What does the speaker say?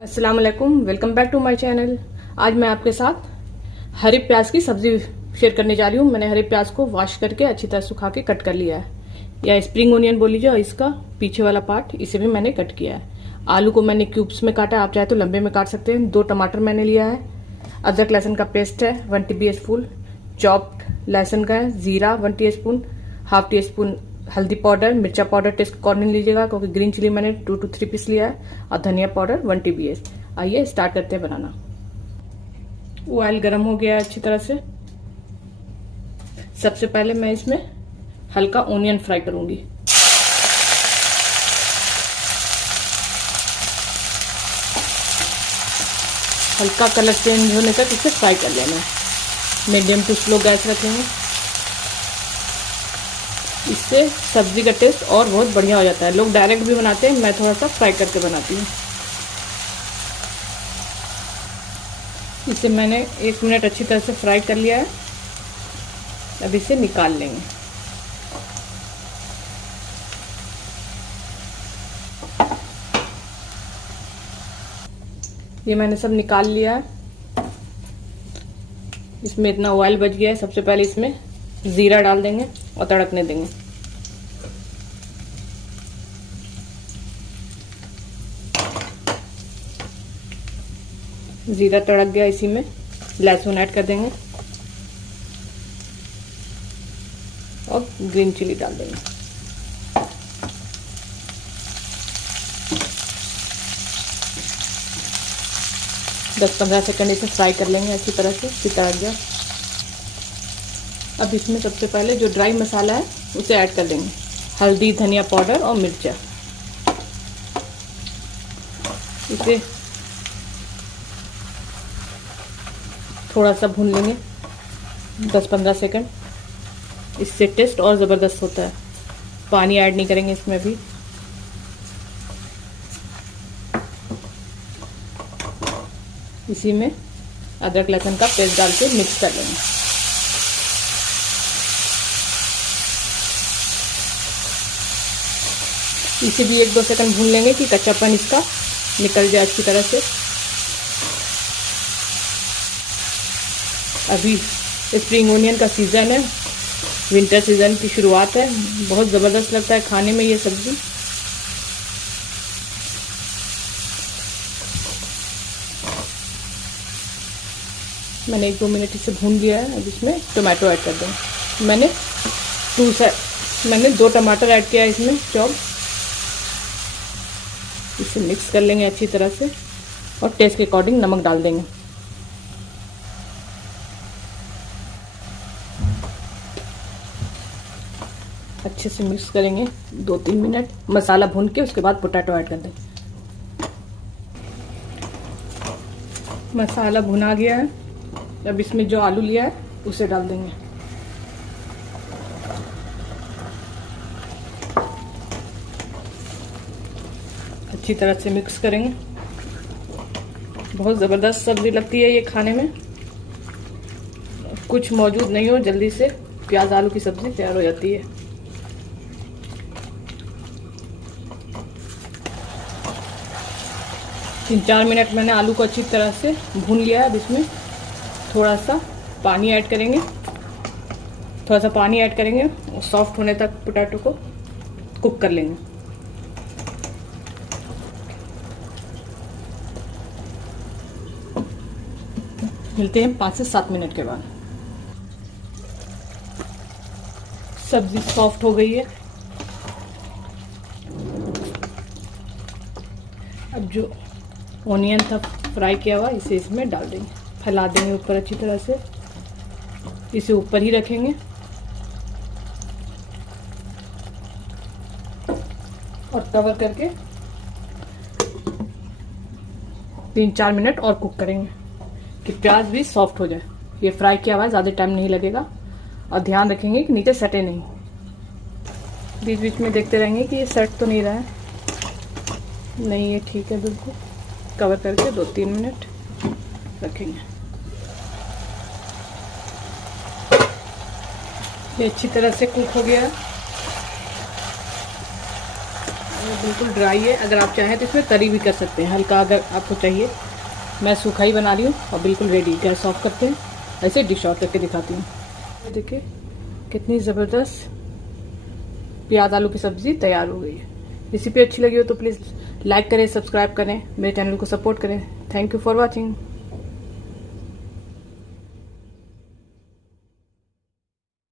अस्सलाम वालेकुम, welcome back to my channel. आज मैं आपके साथ हरे प्याज की सब्जी शेयर करने जा रही हूँ। मैंने हरे प्याज को वॉश करके अच्छी तरह सुखा के कट कर लिया है, या स्प्रिंग ओनियन बोल लीजिए। और इसका पीछे वाला पार्ट इसे भी मैंने कट किया है। आलू को मैंने क्यूब्स में काटा, आप चाहे तो लंबे में काट सकते हैं। 2 टमाटर मैंने लिया है। अदरक लहसुन का पेस्ट है 1 टीस्पून, चॉप्ड लहसुन का है। जीरा 1 टीस्पून, हाफ टी स्पून हल्दी पाउडर, मिर्चा पाउडर टेस्ट अकॉर्डिंग लीजिएगा, क्योंकि ग्रीन चिली मैंने 2 to 3 पीस लिया है। और धनिया पाउडर 1 TBS। आइए स्टार्ट करते हैं बनाना। ऑयल गर्म हो गया अच्छी तरह से। सबसे पहले मैं इसमें हल्का ओनियन फ्राई करूंगी। हल्का कलर चेंज होने तक इसे फ्राई कर लेना है। मीडियम टू स्लो गैस रखेंगे। इससे सब्जी का टेस्ट और बहुत बढ़िया हो जाता है। लोग डायरेक्ट भी बनाते हैं, मैं थोड़ा सा फ्राई करके बनाती हूँ। इसे मैंने 1 मिनट अच्छी तरह से फ्राई कर लिया है। अब इसे निकाल लेंगे। ये मैंने सब निकाल लिया है। इसमें इतना ऑयल बच गया है। सबसे पहले इसमें जीरा डाल देंगे और तड़कने देंगे। जीरा तड़क गया, इसी में लहसुन ऐड कर देंगे और ग्रीन चिली डाल देंगे। दस 15 सेकंड इसे फ्राई कर लेंगे अच्छी तरह से, फिर तड़क गया। अब इसमें सबसे पहले जो ड्राई मसाला है उसे ऐड कर देंगे। हल्दी, धनिया पाउडर और मिर्चा। इसे थोड़ा सा भून लेंगे 10-15 सेकंड। इससे टेस्ट और ज़बरदस्त होता है। पानी ऐड नहीं करेंगे इसमें भी। इसी में अदरक लहसुन का पेस्ट डाल के मिक्स कर लेंगे। इसे भी 1-2 सेकंड भून लेंगे कि कच्चापन इसका निकल जाए अच्छी तरह से। अभी स्प्रिंग ओनियन का सीज़न है, विंटर सीज़न की शुरुआत है। बहुत ज़बरदस्त लगता है खाने में ये सब्ज़ी। मैंने 1-2 मिनट इसे भून लिया है। अब इसमें टोमेटो ऐड कर दें। मैंने 2 टमाटर ऐड किया है इसमें चॉप। इसे मिक्स कर लेंगे अच्छी तरह से और टेस्ट के अकॉर्डिंग नमक डाल देंगे। अच्छे से मिक्स करेंगे 2-3 मिनट। मसाला भून के उसके बाद पोटैटो ऐड कर दें। मसाला भुना गया है। अब इसमें जो आलू लिया है उसे डाल देंगे। अच्छी तरह से मिक्स करेंगे। बहुत ज़बरदस्त सब्जी लगती है ये खाने में। कुछ मौजूद नहीं हो, जल्दी से प्याज आलू की सब्जी तैयार हो जाती है। तीन 4 मिनट मैंने आलू को अच्छी तरह से भून लिया है। अब इसमें थोड़ा सा पानी ऐड करेंगे। और सॉफ्ट होने तक पोटैटो को कुक कर लेंगे। मिलते हैं 5 से 7 मिनट के बाद। सब्जी सॉफ्ट हो गई है। अब जो ओनियन था फ्राई किया हुआ, इसे इसमें डाल देंगे। फैला देंगे ऊपर अच्छी तरह से। इसे ऊपर ही रखेंगे और कवर करके 3-4 मिनट और कुक करेंगे कि प्याज भी सॉफ्ट हो जाए। ये फ्राई किया हुआ है, ज़्यादा टाइम नहीं लगेगा। और ध्यान रखेंगे कि नीचे सटे नहीं। बीच बीच में देखते रहेंगे कि ये सट तो नहीं रहा है। नहीं, ये ठीक है बिल्कुल। कवर करके 2-3 मिनट रखेंगे। ये अच्छी तरह से कुक हो गया। बिल्कुल ड्राई है, अगर आप चाहें तो इसमें तरी भी कर सकते हैं हल्का, अगर आपको चाहिए। मैं सूखा ही बना रही हूँ और बिल्कुल रेडी। गैस ऑफ करते हैं, ऐसे डिश आउट करके दिखाती हूँ। देखिए कितनी ज़बरदस्त प्याज आलू की सब्ज़ी तैयार हो गई है। रेसिपी अच्छी लगी हो तो प्लीज़ लाइक करें, सब्सक्राइब करें, मेरे चैनल को सपोर्ट करें। Thank you for watching.